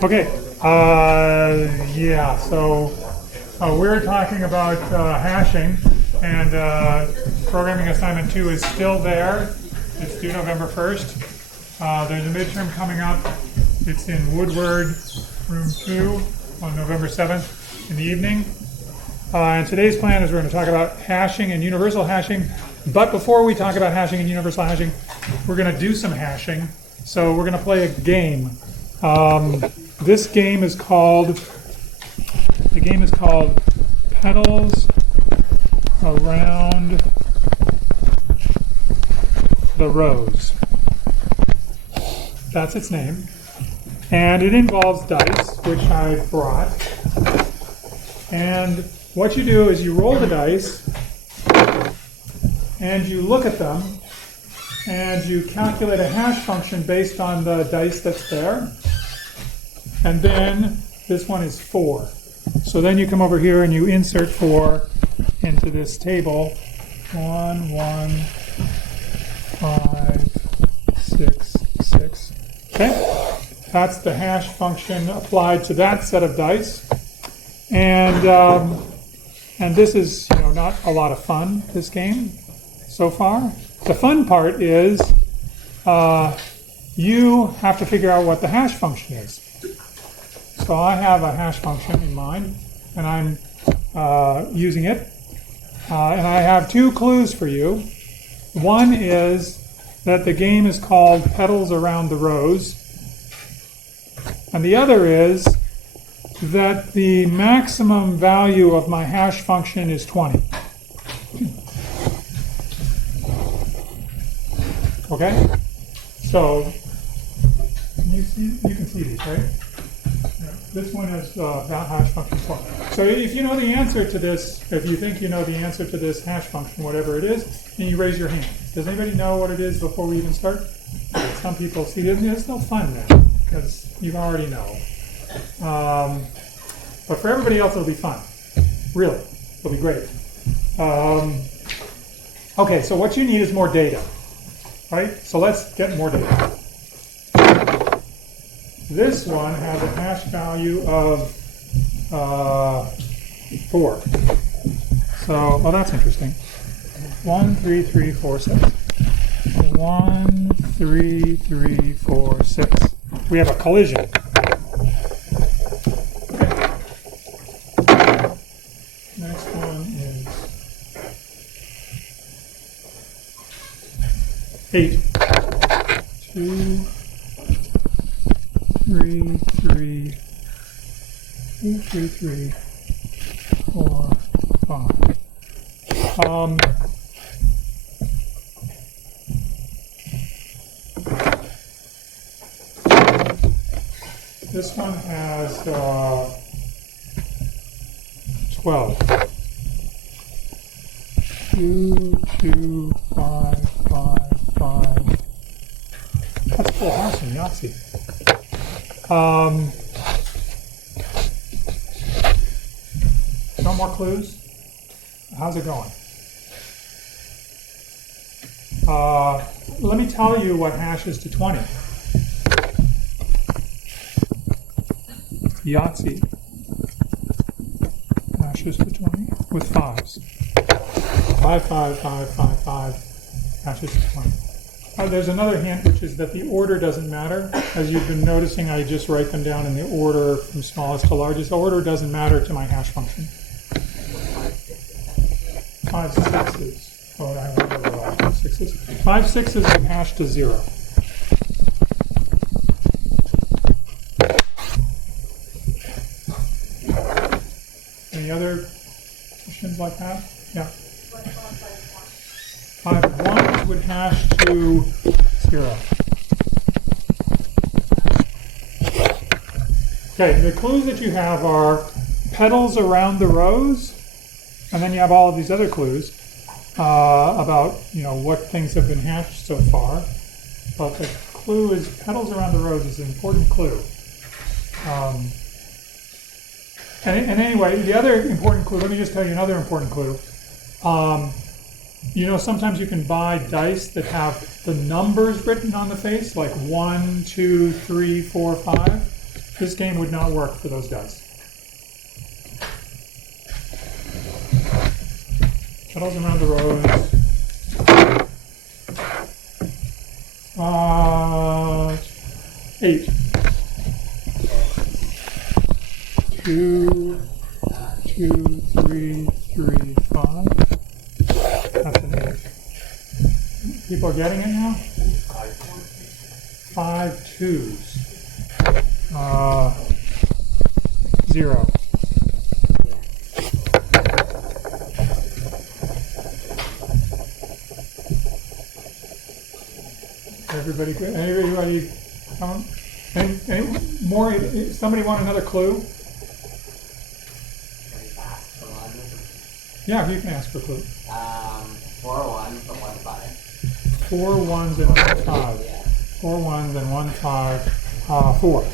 Okay, yeah, so we're talking about hashing, and programming assignment 2 is still there. It's due November 1st. There's a midterm coming up. It's in Woodward, room 2, on November 7th in the evening. And today's plan is we're going to talk about hashing and universal hashing. But before we talk about hashing and universal hashing, we're going to do some hashing. So we're going to play a game. This game is called Petals Around the Rose. That's its name. And it involves dice, which I brought. And what you do is you roll the dice, and you look at them, and you calculate a hash function based on the dice that's there. And then this one is 4. So then you come over here and you insert 4 into this table. 1, 1, 5, 6, 6. Okay? That's the hash function applied to that set of dice. And this is, not a lot of fun, this game, so far. The fun part is you have to figure out what the hash function is. So I have a hash function in mind, and I'm using it. And I have 2 clues for you. One is that the game is called Petals Around the Rose. And the other is that the maximum value of my hash function is 20. Okay? So, you can see these, right? Yeah. This one is hash function 20. So if you know the answer to this, if you think you know the answer to this hash function, whatever it is, then you raise your hand. Does anybody know what it is before we even start? Some people see it. It's no fun then, because you already know. But for everybody else, it'll be fun. Really. It'll be great. Okay, so what you need is more data. Right? So let's get more data. This one has a hash value of 4. So, that's interesting. 1, 3, 3, 4, 6. 1, 3, 3, 4, 6. We have a collision. Next one is 8. 2, 3, 3, 2, 3, 3, 4, 5. This one has 12. 2, 2, 5, 5, 5. That's full house in Yahtzee. No more clues? How's it going? Let me tell you what hashes to 20. Yahtzee hashes to 20 with 5s. 5, 5, 5, 5, 5 hashes to 20. There's another hint, which is that the order doesn't matter. As you've been noticing, I just write them down in the order from smallest to largest. The order doesn't matter to my hash function. 5 6s. Oh, I went over 5 6s. 5 6s would hash to 0. Any other questions like that? Yeah. 5 1s would hash to 0. Okay, the clues that you have are petals around the rose, and then you have all of these other clues about what things have been hashed so far. But the clue is petals around the rose is an important clue. And anyway, the other important clue, let me just tell you another important clue. Sometimes you can buy dice that have the numbers written on the face, like 1, 2, 3, 4, 5. This game would not work for those dice. Petals around the rows. 8. 2, 2, 3, 3, 5. That's an 8. People are getting it now? 5 2s. 0. Everybody good? Anybody? Any more? Somebody want another clue? Yeah, you can ask for a clue. 4 1s and 1 5. 4 1s and 1 5. 4 1s and 1 5. 4.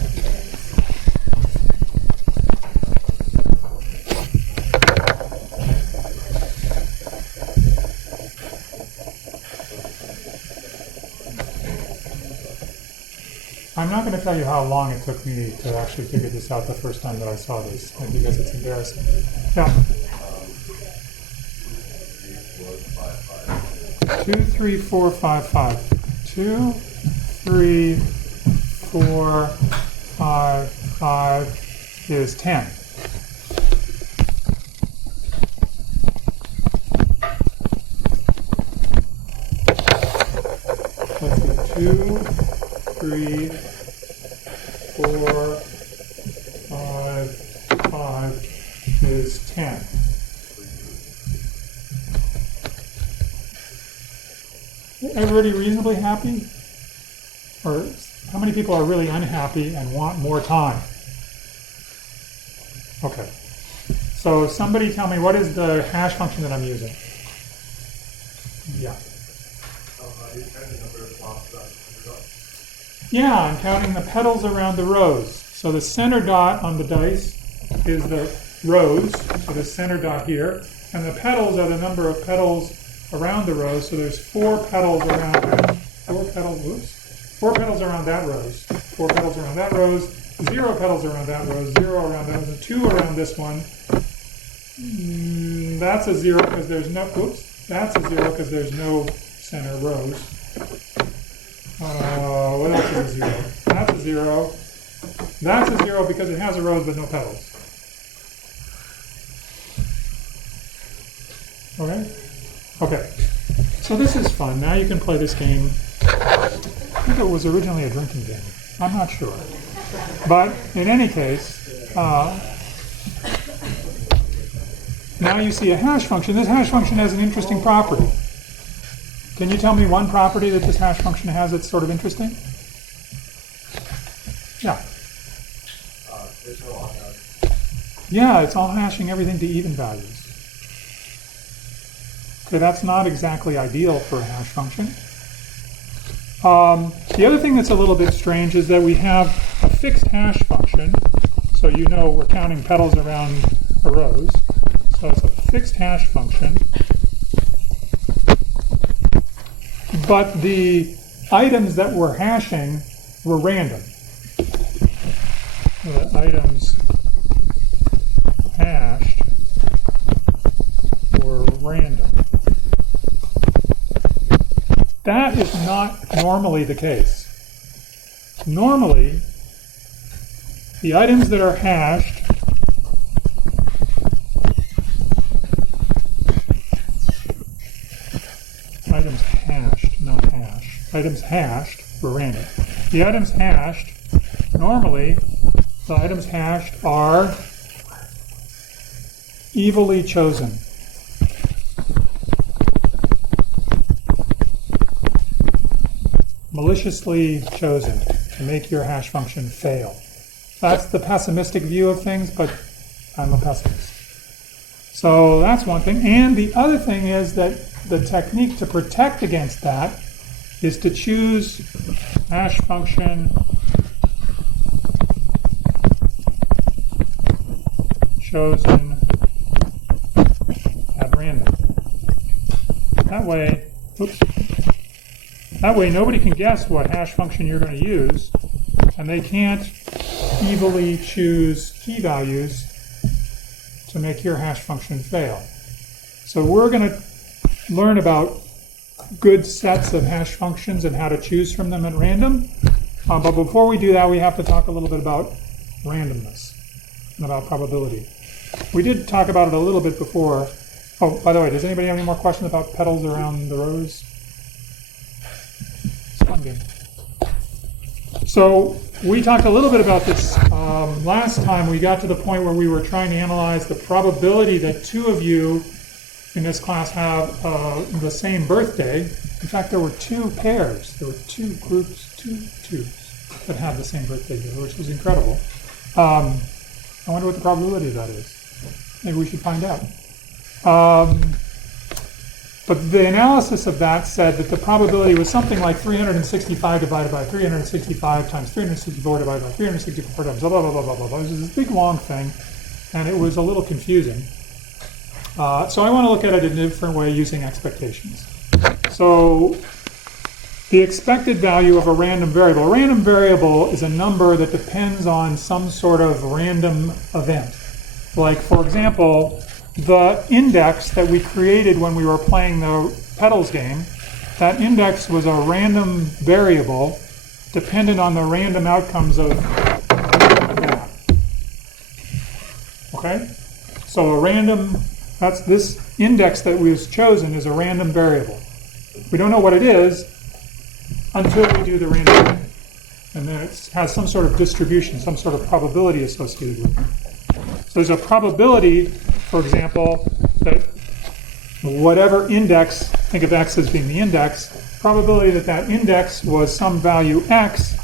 I'm not going to tell you how long it took me to actually figure this out the first time that I saw this, because it's embarrassing. Yeah. 2, 3, 4, 5, 5. 2, 3, 4, 5, 5 is 10. Let's see. 2, 3, 4, 5, 5 is 10. Everybody reasonably happy? Or how many people are really unhappy and want more time? Okay. So somebody tell me, what is the hash function that I'm using? Yeah. Yeah, I'm counting the petals around the rows. So the center dot on the dice is the rows, so the center dot here, and the petals are the number of petals around the rows. So there's 4 petals around 4 petals. Whoops. 4 petals around that rows. 4 petals around that rows. 0 petals around that row. 0 around that row. 2 around this one. That's a 0 because there's no. Oops. That's a 0 because there's no center rows. What else is a 0? That's a 0. That's a 0 because it has a rose but no petals. Okay? Okay. So this is fun. Now you can play this game. I think it was originally a drinking game. I'm not sure. But in any case, now you see a hash function. This hash function has an interesting property. Can you tell me one property that this hash function has that's sort of interesting? Yeah. Yeah, it's all hashing everything to even values. Okay, that's not exactly ideal for a hash function. The other thing that's a little bit strange is that we have a fixed hash function. So you know we're counting petals around the rows. So it's a fixed hash function. But the items that we're hashing were random. The items hashed were random. That is not normally the case. Normally, the items that are hashed items hashed were random. The items hashed, normally, the items hashed are evilly chosen. Maliciously chosen to make your hash function fail. That's the pessimistic view of things, but I'm a pessimist. So that's one thing. And the other thing is that the technique to protect against that is to choose hash function chosen at random. That way nobody can guess what hash function you're going to use, and they can't evilly choose key values to make your hash function fail. So we're going to learn about good sets of hash functions and how to choose from them at random. But before we do that, we have to talk a little bit about randomness and about probability. We did talk about it a little bit before. Oh, by the way, does anybody have any more questions about petals around the rose? It's a fun game. So we talked a little bit about this last time. We got to the point where we were trying to analyze the probability that two of you in this class have the same birthday. In fact, there were two pairs. There were two groups, two twos that had the same birthday year, which was incredible. I wonder what the probability of that is. Maybe we should find out. But the analysis of that said that the probability was something like 365 divided by 365 times 364 divided by 364 times blah, blah, blah, blah, blah, blah. It was this big, long thing, and it was a little confusing. So I want to look at it in a different way using expectations. So the expected value of a random variable. A random variable is a number that depends on some sort of random event. Like, for example, the index that we created when we were playing the petals game, that index was a random variable dependent on the random outcomes of that. Okay? So a random, that's this index that was chosen is a random variable. We don't know what it is until we do the random thing. And then it has some sort of distribution, some sort of probability associated with it. So there's a probability, for example, that whatever index, think of x as being the index, probability that that index was some value x,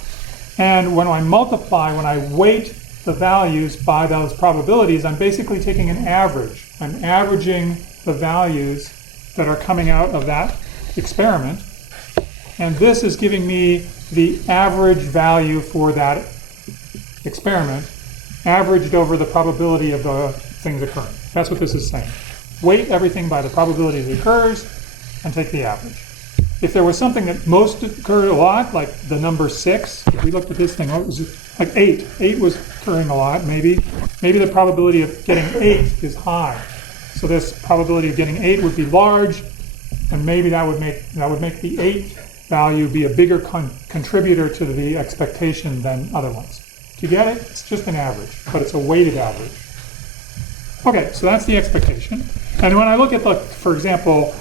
and when I multiply, when I weight the values by those probabilities, I'm basically taking an average. I'm averaging the values that are coming out of that experiment, and this is giving me the average value for that experiment, averaged over the probability of the things occurring. That's what this is saying. Weight everything by the probability that occurs and take the average. If there was something that most occurred a lot, like the number 6, if we looked at this thing, it was like 8. 8 was occurring a lot, maybe. Maybe the probability of getting 8 is high. So this probability of getting 8 would be large, and maybe that would make the 8 value be a bigger contributor to the expectation than other ones. Do you get it? It's just an average, but it's a weighted average. Okay, so that's the expectation. And when I look at, for example,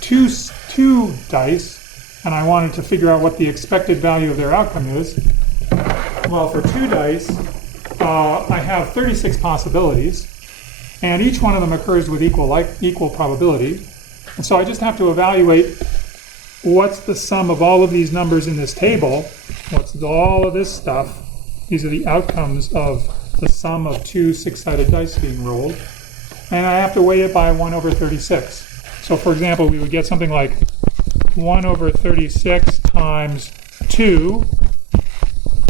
two dice, and I wanted to figure out what the expected value of their outcome is, well, for 2 dice, I have 36 possibilities, and each one of them occurs with equal probability. And so I just have to evaluate what's the sum of all of these numbers in this table. What's all of this stuff? These are the outcomes of the sum of 2 6-sided dice being rolled. And I have to weigh it by 1 over 36. So for example, we would get something like 1 over 36 times 2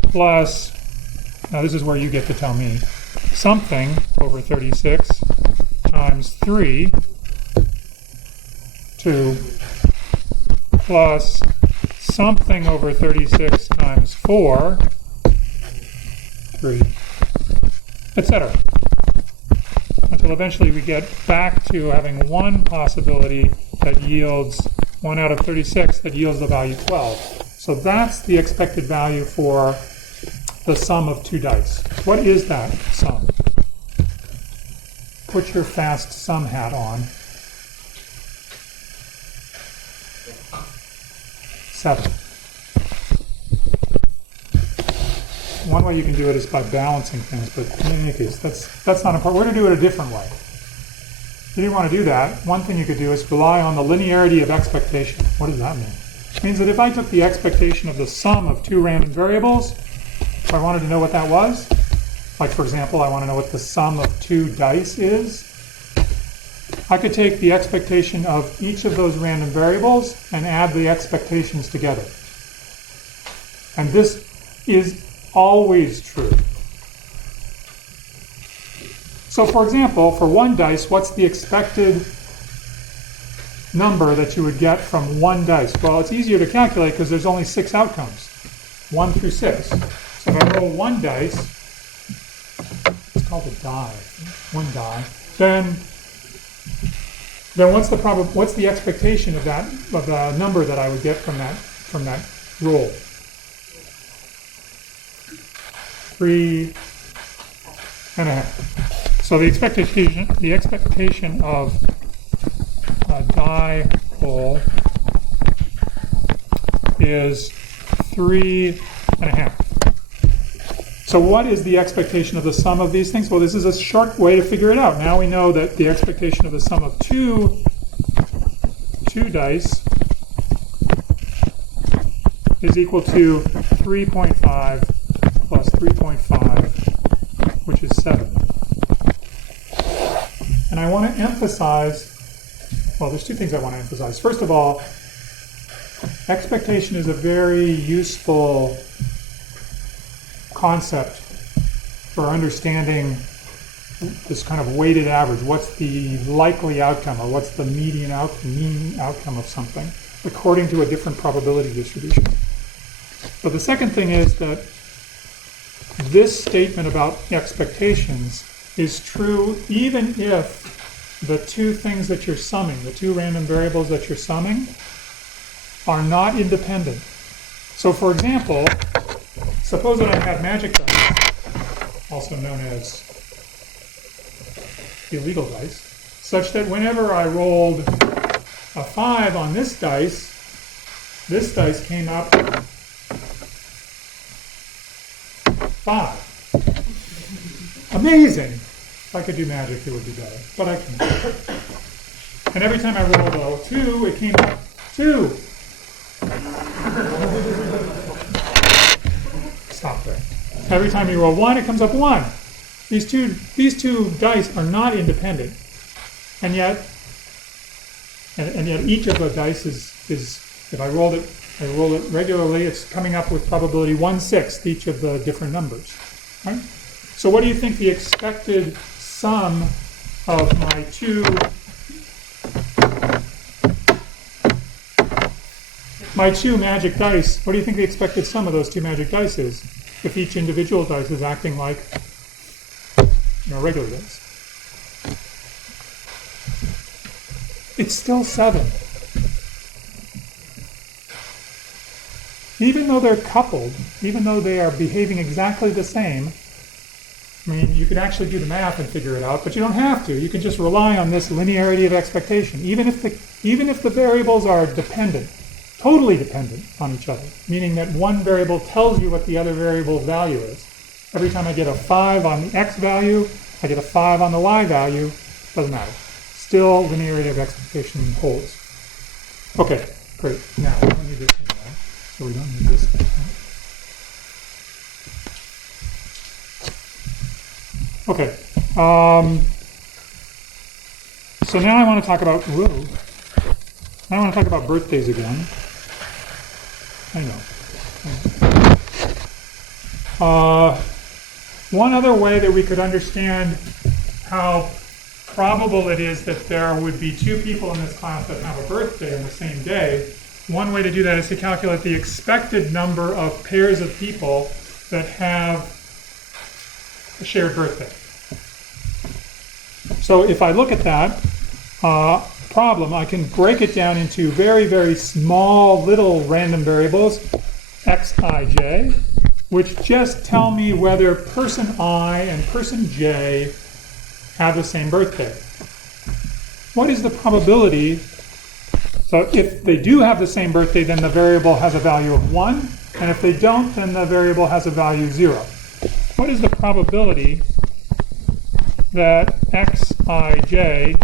plus, now this is where you get to tell me, something over 36 times 3, 2, plus something over 36 times 4, 3, etc. Until eventually we get back to having one possibility that yields 1 out of 36 that yields the value 12. So that's the expected value for the sum of 2 dice. What is that sum? Put your fast sum hat on. 7. One way you can do it is by balancing things, but in any case, that's not important. We're going to do it a different way. If you didn't want to do that, one thing you could do is rely on the linearity of expectation. What does that mean? It means that if I took the expectation of the sum of 2 random variables, if I wanted to know what that was, like for example, I want to know what the sum of 2 dice is, I could take the expectation of each of those random variables and add the expectations together. And this is always true. So for example, for 1 dice, what's the expected number that you would get from 1 dice? Well, it's easier to calculate because there's only 6 outcomes. 1 through 6. So if I roll one dice, it's called a die, one die, then what's the expectation of the number that I would get from that roll? 3.5. So the expectation of a die roll is 3.5. So what is the expectation of the sum of these things? Well, this is a short way to figure it out. Now we know that the expectation of the sum of two dice is equal to 3.5 plus 3.5, which is 7. And I want to emphasize, well, there's two things I want to emphasize. First of all, expectation is a very useful concept for understanding this kind of weighted average. What's the likely outcome, or what's the mean outcome of something, according to a different probability distribution. But the second thing is that this statement about expectations is true even if the two things that you're summing, the two random variables that you're summing, are not independent. So for example, suppose that I have magic dice, also known as illegal dice, such that whenever I rolled a 5 on this dice came up 5. Amazing! If I could do magic, it would be better, but I can't. And every time I rolled a 2, it came up 2. Stop there. Every time you roll 1, it comes up 1. These two dice are not independent, and yet each of the dice is if I roll it regularly, it's coming up with probability 1/6 each of the different numbers. Right? So what do you think the expected sum of my two magic dice, what do you think the expected sum of those two magic dice is, if each individual dice is acting like regular dice? It's still 7. Even though they're coupled, even though they are behaving exactly the same, I mean, you could actually do the math and figure it out, but you don't have to. You can just rely on this linearity of expectation, even if the variables are dependent, totally dependent on each other, meaning that one variable tells you what the other variable's value is. Every time I get a 5 on the x value, I get a 5 on the y value, doesn't matter. Still, linearity of expectation holds. Okay, great. Now, we don't need this anymore, so we don't need this anymore. Okay, so now I want to talk about, birthdays again. I know. One other way that we could understand how probable it is that there would be two people in this class that have a birthday on the same day, one way to do that is to calculate the expected number of pairs of people that have a shared birthday. So if I look at that problem, I can break it down into very, very small little random variables, xij, which just tell me whether person I and person j have the same birthday. What is the probability? So if they do have the same birthday, then the variable has a value of 1, and if they don't, then the variable has a value 0. What is the probability that xij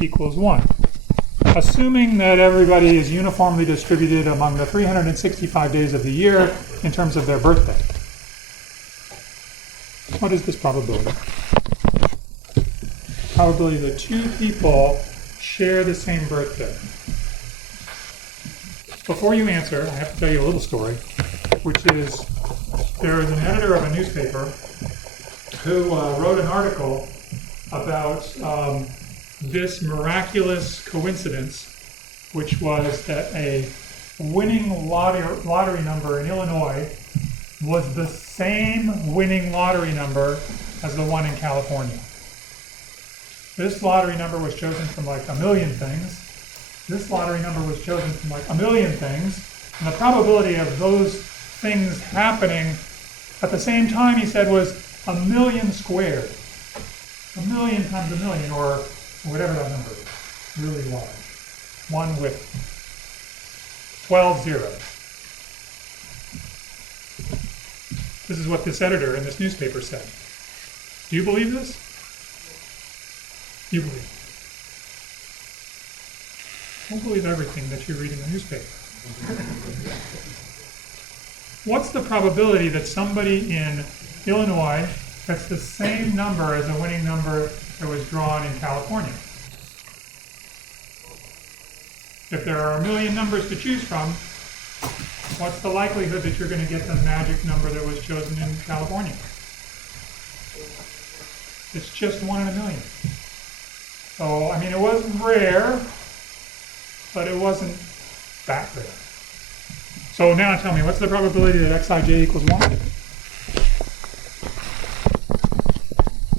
equals 1? Assuming that everybody is uniformly distributed among the 365 days of the year in terms of their birthday. What is this probability? Probability that two people share the same birthday. Before you answer, I have to tell you a little story, which is there is an editor of a newspaper who wrote an article about this miraculous coincidence, which was that a winning lottery number in Illinois was the same winning lottery number as the one in California. This lottery number was chosen from like a million things. This lottery number was chosen from like a million things. And the probability of those things happening at the same time, he said, was a million squared. A million times a million, or whatever that number is, really large. One with 12 zeros. This is what this editor in this newspaper said. Do you believe this? You believe. Don't believe everything that you read in the newspaper. What's the probability that somebody in Illinois gets the same number as the winning number that was drawn in California? If there are a million numbers to choose from, what's the likelihood that you're going to get the magic number that was chosen in California? It's just 1 in a million. So, I mean, it wasn't rare, but it wasn't that rare. So now tell me, what's the probability that Xij equals 1?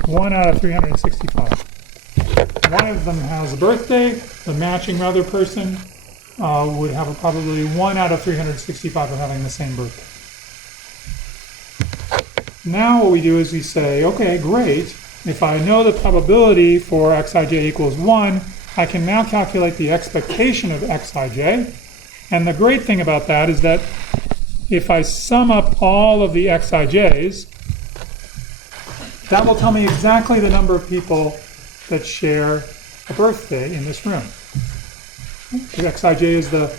1 out of 365. One of them has a birthday. The matching other person would have a probability 1 out of 365 of having the same birthday. Now what we do is we say, okay, great. If I know the probability for Xij equals 1, I can now calculate the expectation of Xij. And the great thing about that is that if I sum up all of the Xij's, that will tell me exactly the number of people that share a birthday in this room. If Xij is the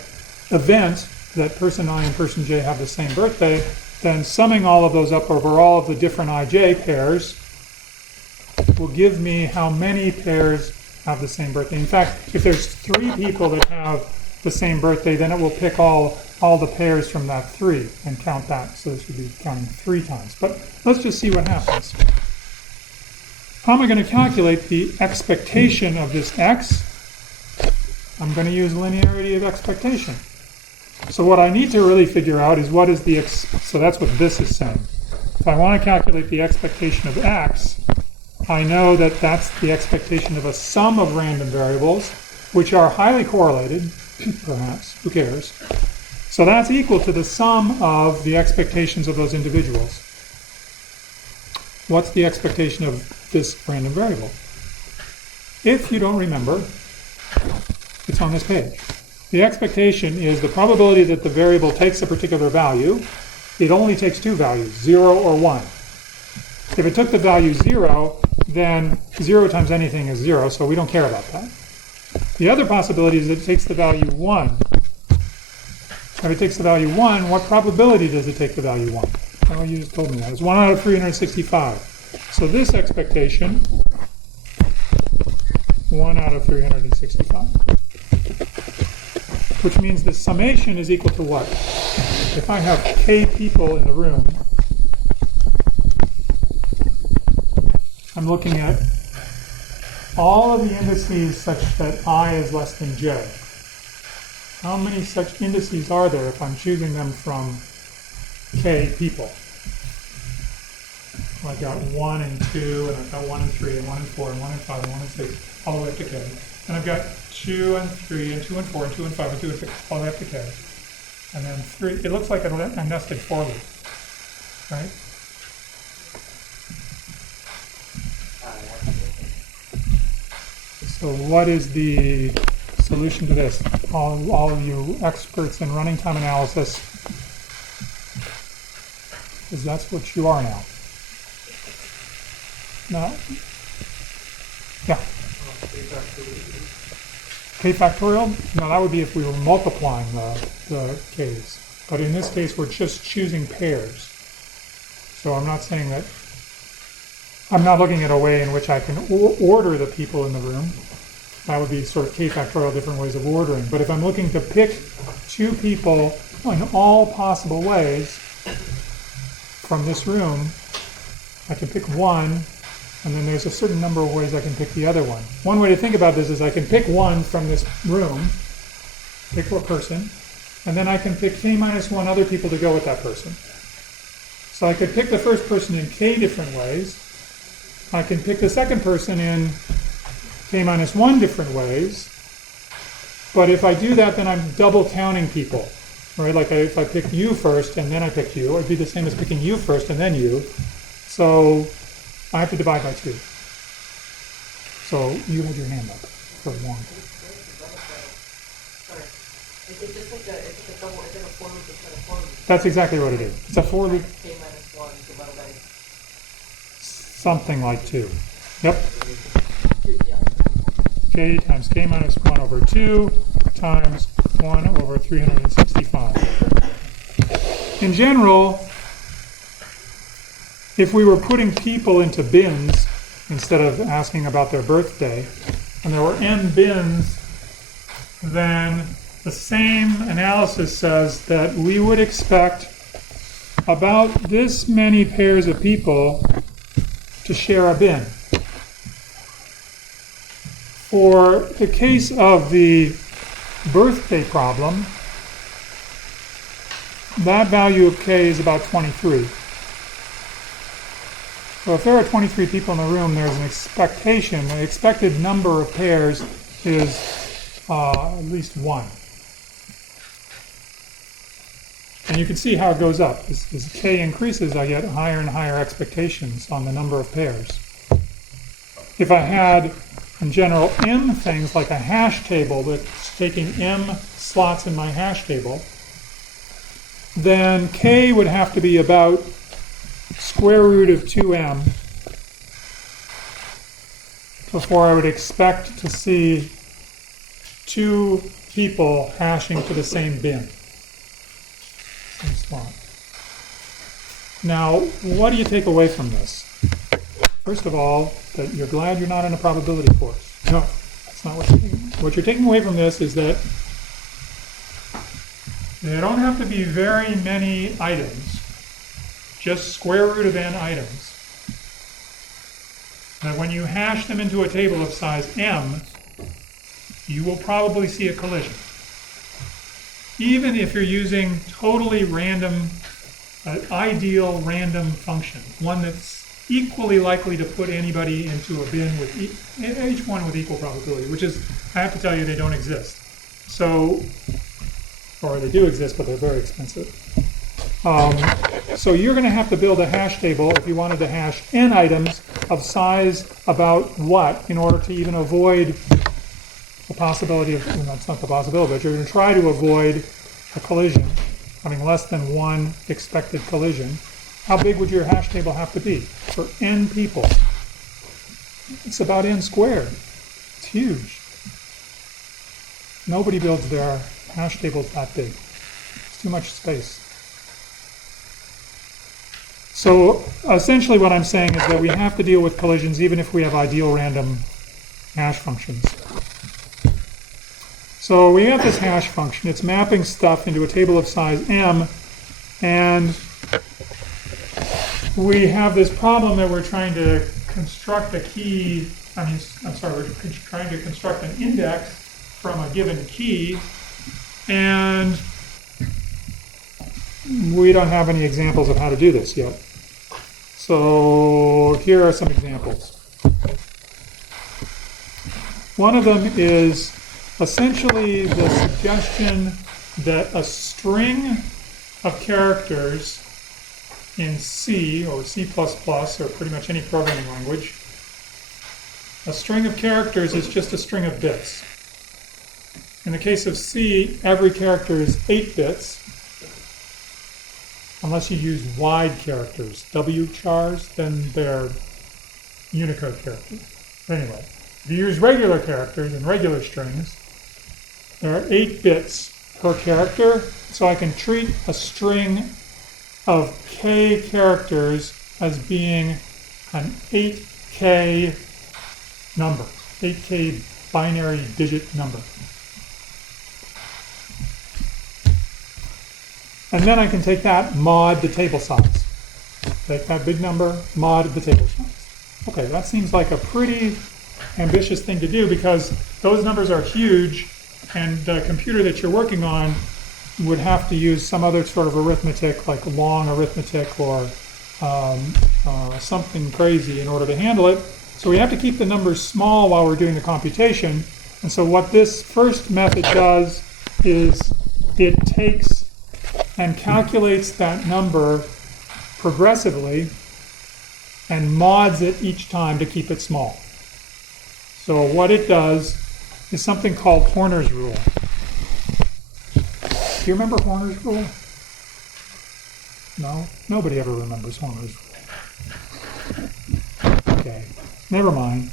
event that person I and person j have the same birthday, then summing all of those up over all of the different ij pairs will give me how many pairs have the same birthday. In fact, if there's 3 people that have the same birthday, then it will pick all the pairs from that 3 and count that. So this would be counting 3 times. But let's just see what happens. How am I going to calculate the expectation of this x? I'm going to use linearity of expectation. So what I need to really figure out is what is the so that's what this is saying. If I want to calculate the expectation of x, I know that that's the expectation of a sum of random variables, which are highly correlated, perhaps, who cares? So that's equal to the sum of the expectations of those individuals. What's the expectation of this random variable? If you don't remember, it's on this page. The expectation is the probability that the variable takes a particular value. It only takes 2 values, 0 or 1. If it took the value 0, then 0 times anything is 0, so we don't care about that. The other possibility is that it takes the value 1. If it takes the value 1, what probability does it take the value 1? Oh, you just told me that. It's 1 out of 365. So this expectation, 1 out of 365. Which means the summation is equal to what? If I have k people in the room, I'm looking at all of the indices such that I is less than j. How many such indices are there if I'm choosing them from k people? Well, I've got 1 and 2, and I've got 1 and 3, and 1 and 4, and 1 and 5, and 1 and 6, all the way up to k. And I've got 2 and 3, and 2 and 4, and 2 and 5, and 2 and 6, all the way up to k. And then 3, it looks like a nested for loop, right? So what is the solution to this? All of you experts in running time analysis, because that's what you are now. No? Yeah. K factorial? No, that would be if we were multiplying the k's. But in this case, we're just choosing pairs. So I'm not saying that, I'm not looking at a way in which I can order the people in the room. That would be sort of K factorial, different ways of ordering. But if I'm looking to pick 2 people in all possible ways from this room, I can pick one, and then there's a certain number of ways I can pick the other one. One way to think about this is I can pick one from this room, pick a person, and then I can pick k minus 1 other people to go with that person. So I could pick the first person in k different ways. I can pick the second person in k minus 1 different ways. But if I do that, then I'm double counting people, right? Like if I pick you first and then I pick you, it'd be the same as picking you first and then you. So I have to divide by 2. So you had your hand up for 1. That's exactly what it is. It's a for loop. K minus 1 divided by Something like 2. Yep. K times k minus 1 over 2 times 1 over 365. In general, if we were putting people into bins instead of asking about their birthday, and there were n bins, then the same analysis says that we would expect about this many pairs of people to share a bin. For the case of the birthday problem, that value of k is about 23. So if there are 23 people in the room, there's an expectation, the expected number of pairs is at least 1. And you can see how it goes up. As k increases, I get higher and higher expectations on the number of pairs. If I had, in general, m things like a hash table that's taking m slots in my hash table, then k would have to be about square root of 2m before I would expect to see 2 people hashing to the same bin. Same slot. Now, what do you take away from this? First of all, that you're glad you're not in a probability course. No, that's not what you're taking. What you're taking away from this is that there don't have to be very many items, just square root of n items, that when you hash them into a table of size m, you will probably see a collision. Even if you're using totally random, ideal random function, one that's equally likely to put anybody into a bin with each one with equal probability, which is, I have to tell you, they don't exist. So, or they do exist, but they're very expensive. So you're going to have to build a hash table if you wanted to hash n items of size about what in order to even avoid the possibility of, well, that's not the possibility, but you're going to try to avoid a collision, having less than one expected collision. How big would your hash table have to be? For n people, it's about n squared. It's huge. Nobody builds their hash tables that big. It's too much space. So essentially what I'm saying is that we have to deal with collisions even if we have ideal random hash functions. So we have this hash function. It's mapping stuff into a table of size m, and we have this problem that we're trying to construct a key, we're trying to construct an index from a given key, and we don't have any examples of how to do this yet. So here are some examples. One of them is essentially the suggestion that a string of characters in C or C++ or pretty much any programming language, a string of characters is just a string of bits. In the case of C, every character is 8 bits, unless you use wide characters, W chars, then they're Unicode characters. Anyway, if you use regular characters and regular strings, there are 8 bits per character, so I can treat a string of k characters as being an 8k number, 8k binary digit number. And then I can take that, mod the table size. Take that big number, mod the table size. Okay, that seems like a pretty ambitious thing to do because those numbers are huge, and the computer that you're working on would have to use some other sort of arithmetic, like long arithmetic or something crazy in order to handle it. So we have to keep the numbers small while we're doing the computation. And so what this first method does is it takes and calculates that number progressively and mods it each time to keep it small. So what it does is something called Horner's rule. Do you remember Horner's rule? No? Nobody ever remembers Horner's rule. Okay, never mind.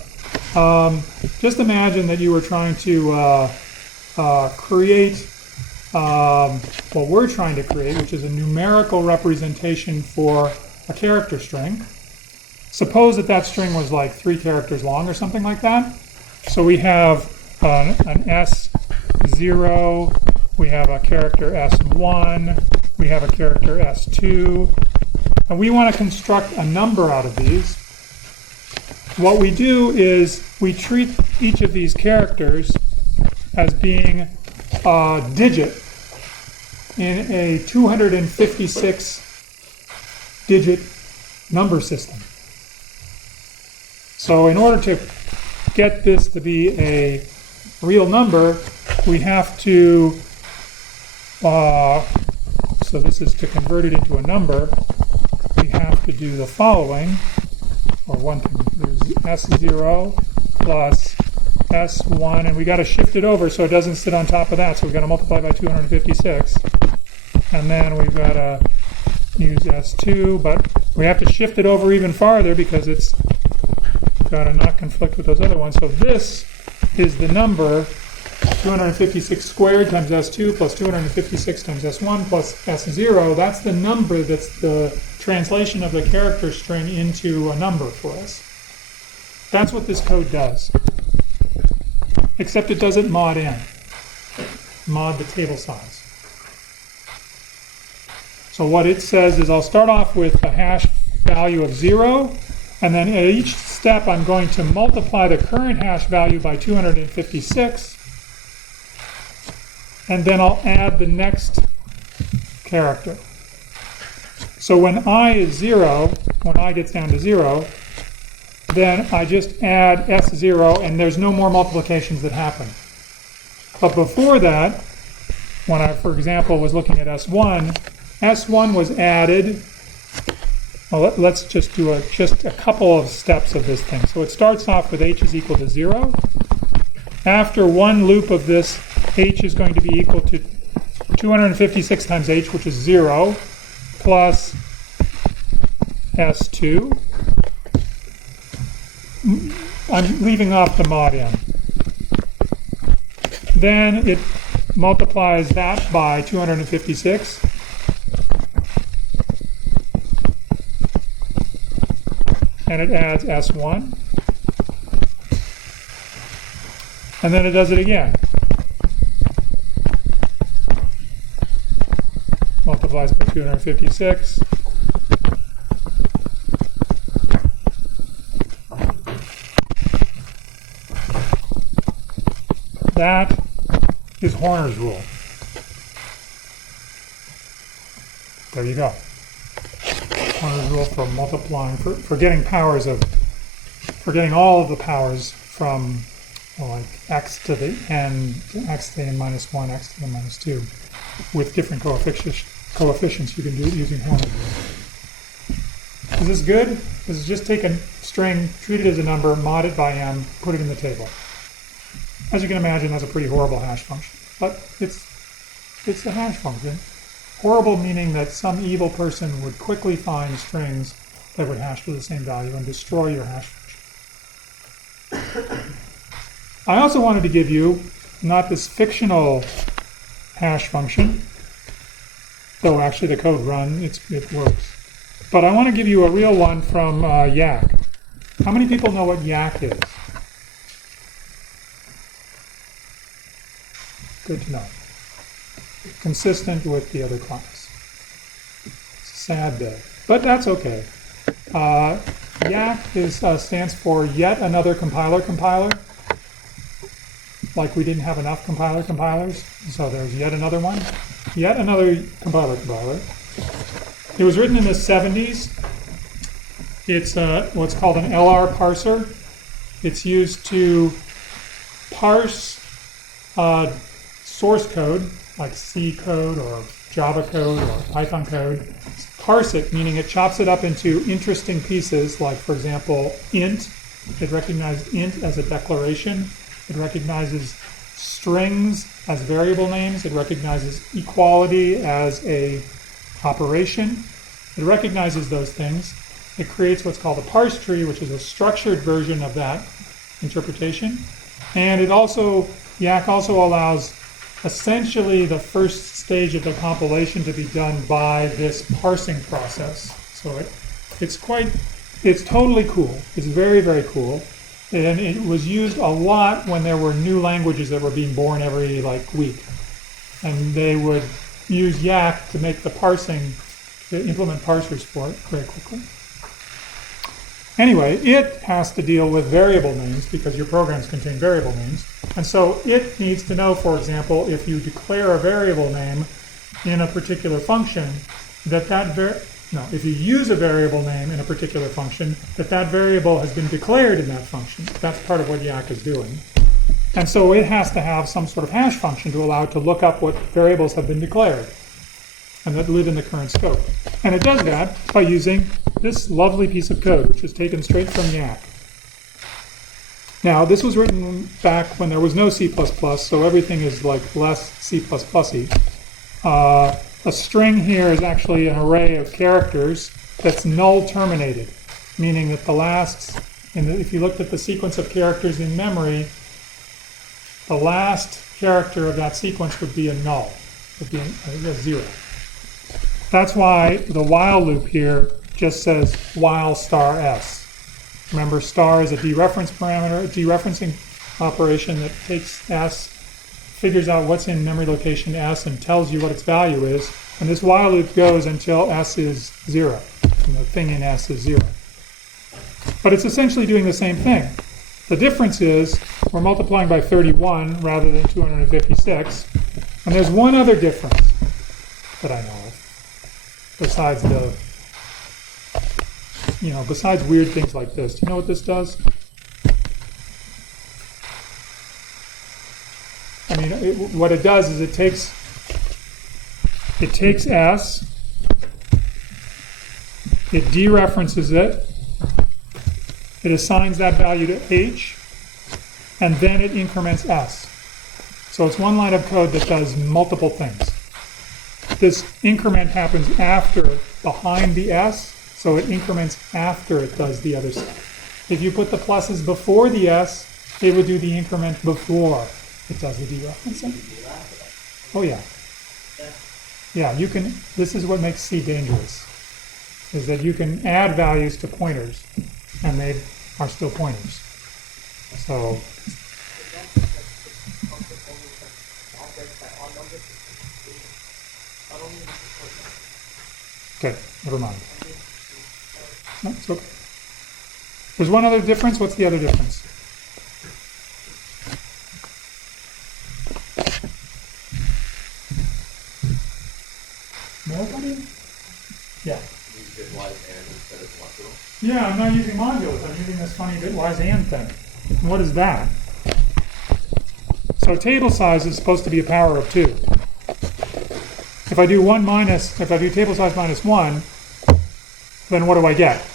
Just imagine that you were trying to create what we're trying to create, which is a numerical representation for a character string. Suppose that that string was like 3 characters long or something like that. So we have an S0, we have a character S1, we have a character S2, and we want to construct a number out of these. What we do is we treat each of these characters as being a digit in a 256 digit number system. So in order to get this to be a real number, we have to, so this is to convert it into a number, we have to do the following, or one thing, there's S0 plus S1, and we got to shift it over so it doesn't sit on top of that, so we've got to multiply by 256, and then we've got to use S2, but we have to shift it over even farther because it's got to not conflict with those other ones. So this is the number 256 squared times S2 plus 256 times S1 plus S0. That's the number that's the translation of the character string into a number for us. That's what this code does. Except it doesn't mod in. Mod the table size. So what it says is I'll start off with a hash value of 0, and then at each step I'm going to multiply the current hash value by 256, and then I'll add the next character. So when I is 0, when I gets down to 0, then I just add S0 and there's no more multiplications that happen. But before that, when I, for example, was looking at S1, S1 was added. Well, let's just do just a couple of steps of this thing. So it starts off with h is equal to 0. After one loop of this, h is going to be equal to 256 times h, which is 0, plus S2. I'm leaving off the mod in. Then it multiplies that by 256. And it adds S1. And then it does it again. Multiplies by 256. That is Horner's rule. There you go. Horner's rule for multiplying, for getting powers of, for getting all of the powers from like x to the n, x to the n minus 1, x to the minus 2, with different coefficients. You can do it using Horner's rule. Is this good? This is just take a string, treat it as a number, mod it by m, put it in the table. As you can imagine, that's a pretty horrible hash function, but it's a hash function. Horrible meaning that some evil person would quickly find strings that would hash to the same value and destroy your hash function. I also wanted to give you not this fictional hash function, though actually the code runs, it works. But I want to give you a real one from Yak. How many people know what Yak is? Good to know. Consistent with the other class. It's a sad day, but that's okay. Yak stands for yet another compiler. Like we didn't have enough compilers, so there's yet another one. yet another compiler. It was written in the 70s. It's what's called an LR parser. It's used to parse source code, like C code or Java code or Python code. Parse it, meaning it chops it up into interesting pieces, like, for example, int. It recognizes int as a declaration. It recognizes strings as variable names. It recognizes equality as a operation. It recognizes those things. It creates what's called a parse tree, which is a structured version of that interpretation. And it also, YAC also allows essentially the first stage of the compilation to be done by this parsing process. So it's totally cool. It's very, very cool. And it was used a lot when there were new languages that were being born every week. And they would use YAC to make the parsing, to implement parsers for it very quickly. Anyway, it has to deal with variable names because your programs contain variable names. And so it needs to know, for example, if you declare a variable name in a particular function, if you use a variable name in a particular function, that variable has been declared in that function. That's part of what YAC is doing. And so it has to have some sort of hash function to allow it to look up what variables have been declared and that live in the current scope. And it does that by using this lovely piece of code, which is taken straight from YAC. Now, this was written back when there was no C++, so everything is less C++y. A string here is actually an array of characters that's null terminated, meaning that the last, if you looked at the sequence of characters in memory, the last character of that sequence would be a null, would be a 0. That's why the while loop here just says while star s. Remember, star is a dereference parameter, a dereferencing operation that takes s, figures out what's in memory location s, and tells you what its value is. And this while loop goes until s is 0, and the thing in s is 0. But it's essentially doing the same thing. The difference is we're multiplying by 31 rather than 256. And there's one other difference that I know of, besides besides weird things like this. Do you know what this does? I mean, what it does is it takes S, it dereferences it, it assigns that value to H, and then it increments S. So it's one line of code that does multiple things. This increment happens behind the S, so it increments after it does the other stuff. If you put the pluses before the S, it would do the increment before it does the dereferencing. Oh yeah. Yeah, you can, this is what makes C dangerous, is that you can add values to pointers, and they are still pointers. So, okay, never mind. No, it's okay. There's one other difference. What's the other difference? Nobody? Yeah. Yeah, I'm not using modules. I'm using this funny bitwise and thing. And what is that? So table size is supposed to be a power of 2. If I do table size minus 1, then what do I get?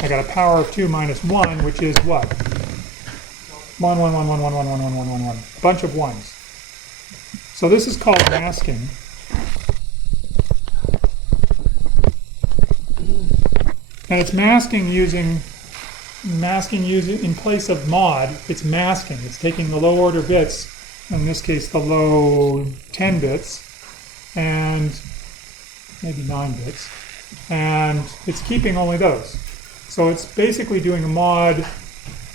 I got a power of 2 minus 1, which is what? 1, 1, 1, 1, 1, 1, 1, 1, 1, 1, 1. Bunch of 1s. So this is called masking. And it's masking using, in place of mod, it's masking. It's taking the low order bits, in this case the low 10 bits, and maybe 9 bits, and it's keeping only those. So it's basically doing a mod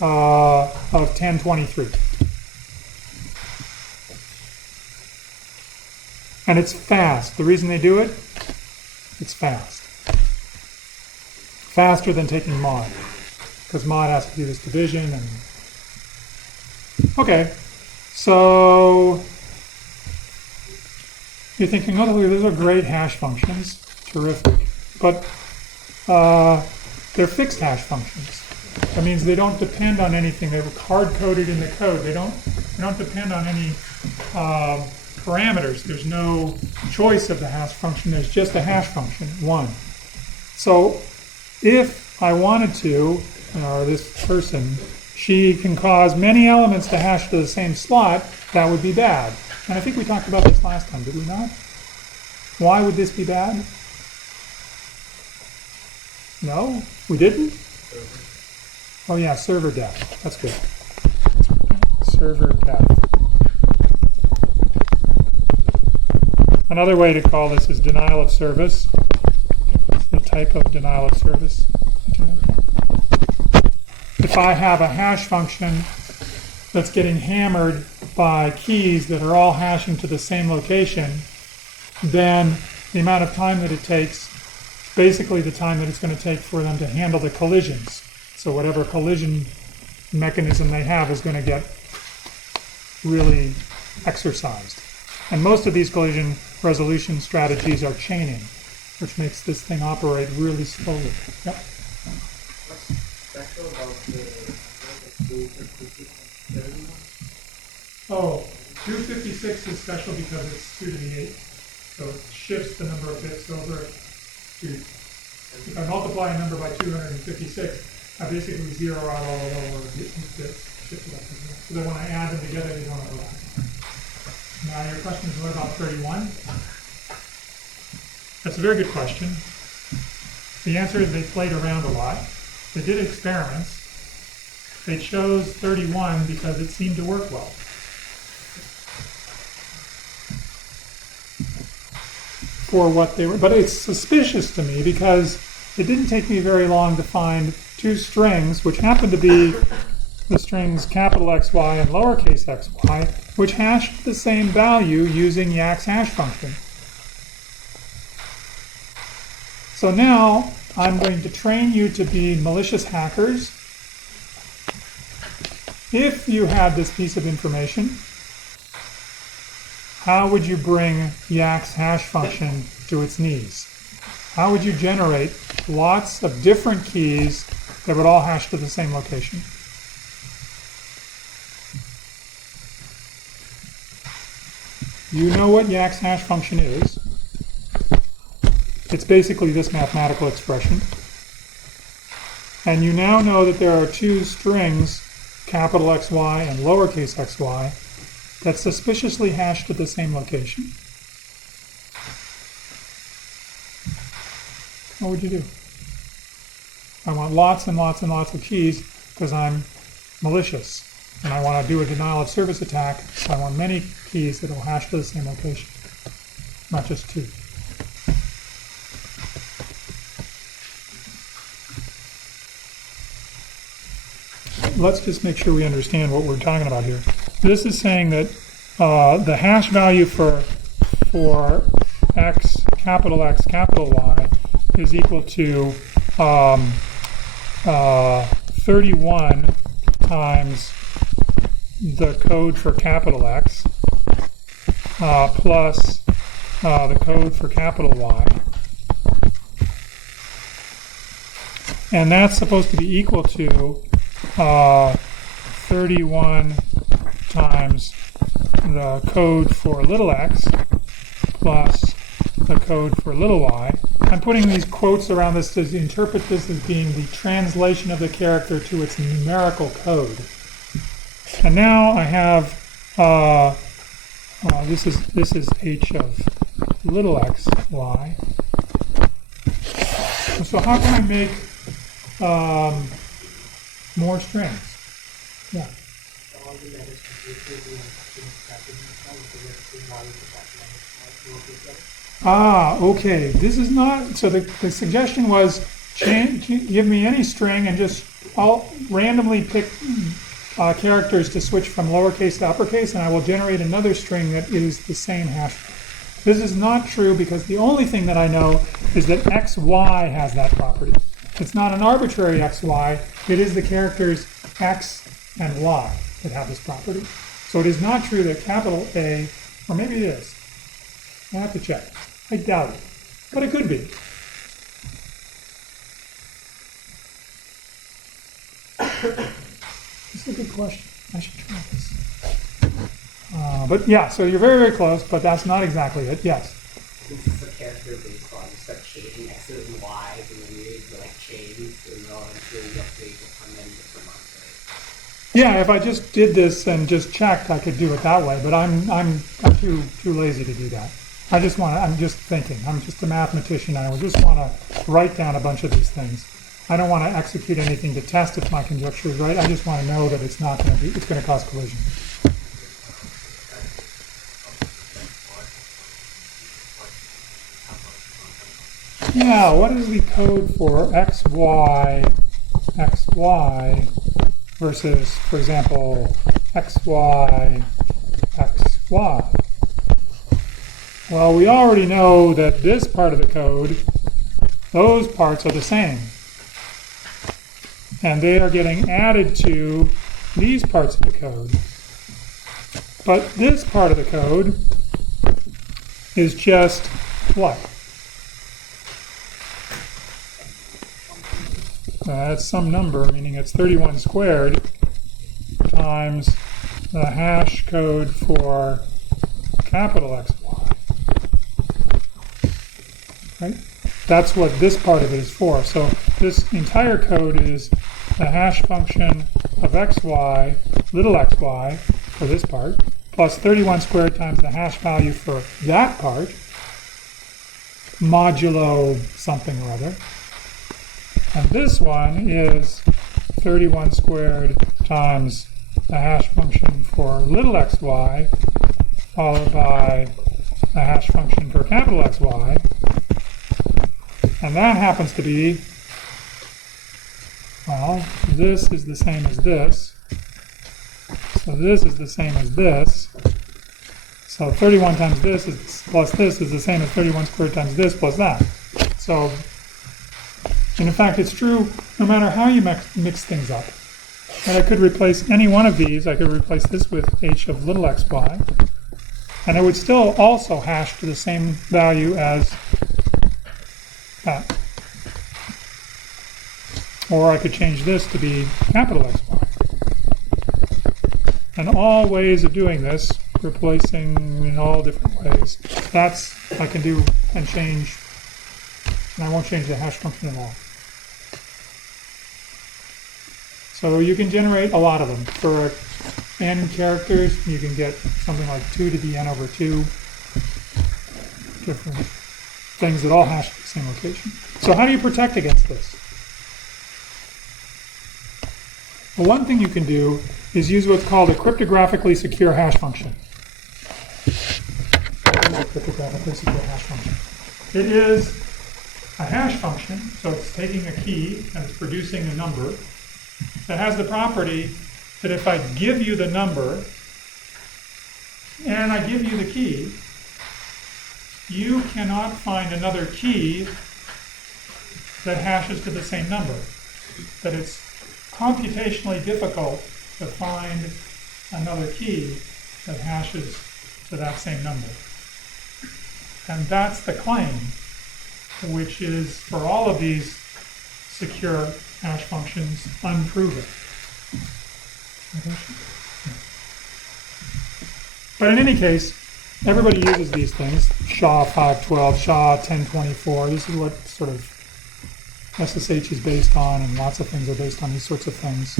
of 1023. And it's fast. The reason they do it, it's fast. Faster than taking mod, because mod has to do this division. And okay, so You're thinking, oh, those are great hash functions, terrific, but they're fixed hash functions. That means they don't depend on anything. They were hard-coded in the code. They don't depend on any parameters. There's no choice of the hash function. There's just a hash function, 1. So if I wanted to, or this person, she can cause many elements to hash to the same slot, that would be bad. And I think we talked about this last time, did we not? Why would this be bad? No? We didn't? Oh yeah, server death. That's good. Server death. Another way to call this is denial of service. It's the type of denial of service. If I have a hash function that's getting hammered by keys that are all hashing to the same location, then the amount of time that it takes is basically the time that it's going to take for them to handle the collisions. So whatever collision mechanism they have is going to get really exercised. And most of these collision resolution strategies are chaining, which makes this thing operate really slowly. Yep. What's special about the 256 and 31? Oh, 256 is special because it's 2 to the 8. So it shifts the number of bits over to, if I multiply a number by 256, I basically zero out all the lower bits, shift it up to 0. So then when I add them together, they don't overlap. Now your question is, what about 31? That's a very good question. The answer is they played around a lot. They did experiments. They chose 31 because it seemed to work well. For what they were, but it's suspicious to me because it didn't take me very long to find 2 strings, which happen to be the strings capital XY and lowercase xy, which hashed the same value using Yak's hash function. So now I'm going to train you to be malicious hackers. If you had this piece of information, how would you bring Yak's hash function to its knees? How would you generate lots of different keys that would all hash to the same location? You know what Yak's hash function is. It's basically this mathematical expression. And you now know that there are 2 strings, capital XY and lowercase xy, that suspiciously hash to the same location. What would you do? I want lots and lots and lots of keys because I'm malicious. And I want to do a denial of service attack, so I want many keys that will hash to the same location, not just 2. Let's just make sure we understand what we're talking about here. This is saying that the hash value for X, capital Y, is equal to 31 times the code for capital X plus the code for capital Y. And that's supposed to be equal to 31 times the code for little x plus the code for little y. I'm putting these quotes around this to interpret this as being the translation of the character to its numerical code. And now I have this is h of little x y. So how can I make more strings? Yeah. All the letters completely Okay. This is not, so the suggestion was give me any string and just I'll randomly pick characters to switch from lowercase to uppercase, and I will generate another string that is the same hash. This is not true because the only thing that I know is that XY has that property. It's not an arbitrary XY, it is the characters X and Y that have this property. So it is not true that capital A, or maybe it is, I have to check. I doubt it, but it could be. This is a good question. I should try this. But yeah, so you're very, very close, but that's not exactly it. Yes. Since it's a character based on, you start changing X's and Y's, and then you need to like change, and until you update the front end different months, right? Yeah, if I just did this and just checked, I could do it that way. But I'm too lazy to do that. I'm just thinking. I'm just a mathematician. I just want to write down a bunch of these things. I don't want to execute anything to test if my conjecture is right. I just want to know that it's going to cause collision. Yeah, what is the code for xy versus, for example, xy. Well, we already know that this part of the code, those parts are the same. And they are getting added to these parts of the code. But this part of the code is just what? That's some number, meaning it's 31 squared times the hash code for capital XY. Right? That's what this part of it is for. So this entire code is the hash function of xy, little xy, for this part, plus 31 squared times the hash value for that part, modulo something or other. And this one is 31 squared times the hash function for little xy, followed by the hash function for capital XY. And that happens to be, well, this is the same as this. So this is the same as this. So 31 times this is plus this is the same as 31 squared times this plus that. So, and in fact, it's true no matter how you mix things up. And I could replace any one of these. I could replace this with h of little xy. And it would still also hash to the same value as that. Or I could change this to be capital XY. And all ways of doing this, replacing in all different ways. That's I can do and change, and I won't change the hash function at all. So you can generate a lot of them. For n characters, you can get something like 2 to the n over 2. Different things that all hash at the same location. So how do you protect against this? Well, one thing you can do is use what's called a cryptographically secure hash function. What is a cryptographically secure hash function? It is a hash function, so it's taking a key and it's producing a number that has the property that if I give you the number and I give you the key, you cannot find another key that hashes to the same number. That it's computationally difficult to find another key that hashes to that same number. And that's the claim, which is for all of these secure hash functions unproven. But in any case, everybody uses these things. SHA-512, SHA-1024. This is what sort of SSH is based on, and lots of things are based on these sorts of things.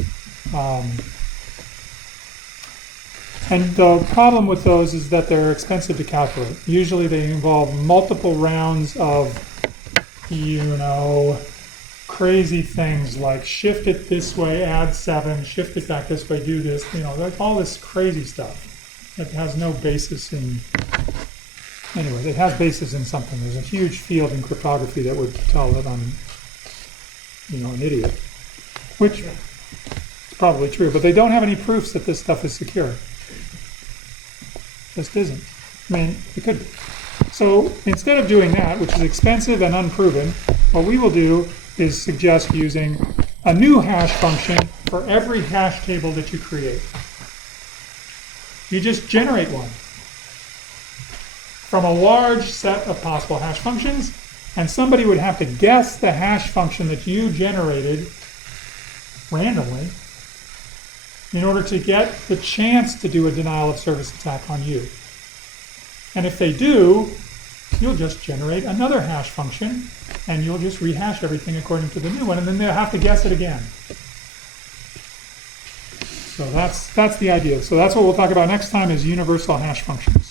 And the problem with those is that they're expensive to calculate. Usually they involve multiple rounds of, crazy things like shift it this way, add 7, shift it back this way, do this, like all this crazy stuff. It has no basis in, anyway, it has basis in something. There's a huge field in cryptography that would tell that I'm, an idiot, which is probably true, but they don't have any proofs that this stuff is secure. Just isn't. I mean, it could be. So instead of doing that, which is expensive and unproven, what we will do is suggest using a new hash function for every hash table that you create. You just generate one from a large set of possible hash functions, and somebody would have to guess the hash function that you generated randomly in order to get the chance to do a denial of service attack on you. And if they do, you'll just generate another hash function, and you'll just rehash everything according to the new one, and then they'll have to guess it again. So that's the idea. So that's what we'll talk about next time, is universal hash functions.